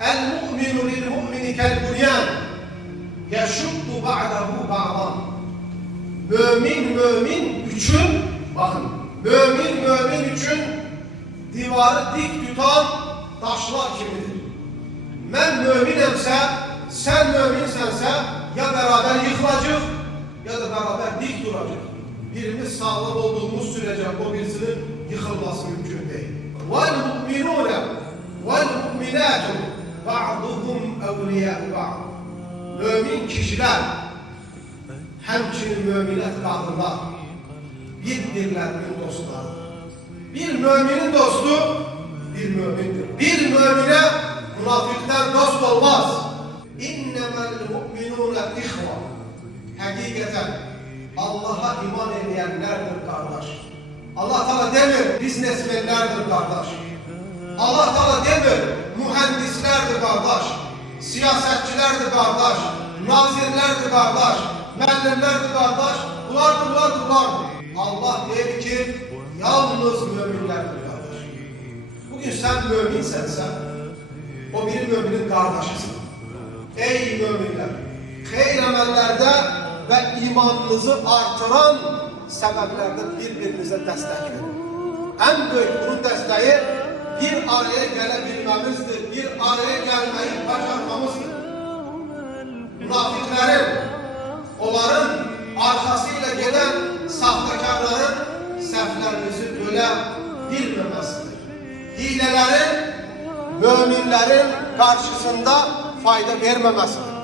El-mu'minu lil-mu'mini kel-bunyan yeşuddu ba'dahu ba'dan. Mümin için, bakın, mümin için divarı dik tutan taşlar kimidir. Ben müminemse, sen müminsənsə, ya beraber yıkılacaq, ya da beraber dik duracaq. Birimiz sağlam olduğumuz sürece o birisinin yıkılması mümkün değil. وَالْمُؤْمِنُونَ وَالْمُؤْمِنَاتُ بَعْضُهُمْ اَوْلِيَاءُ بَعْضٍ. Mümin kişiler, hemçinin müminat kadınlar, birbirlerinin dostları. Bir müminin dostu, bir mümindir. Bir mümine münafıklar dost olmaz. İnnemel mu'minûne ihva. Hakikaten Allah'a iman edenlerdir kardeş. Allah Teala demir, biznesmenlerdir kardeş. Allah Teala demir, mühendislerdir kardeş. Siyasetçilerdir kardeş. Nazirlerdir kardeş. Müellimlerdir kardeş. Bunlardır. Allah der ki yalnız müminlerdir kardeş. Bugün sen müminsense o bir müminin kardeşisin. Ey müminler! Hayır amellerde ve imanınızı artıran sebeplerde birbirinize destek verin. En büyük bunun desteği bir araya gelebilmemizdir. Bir araya gelmeyi başarmamızdır. Münafıkların, onların arkasıyla gelen sahtekarların seflerimizi böle bilmemesidir. Hilelerin, müminlerin karşısında fayda vermemesidir.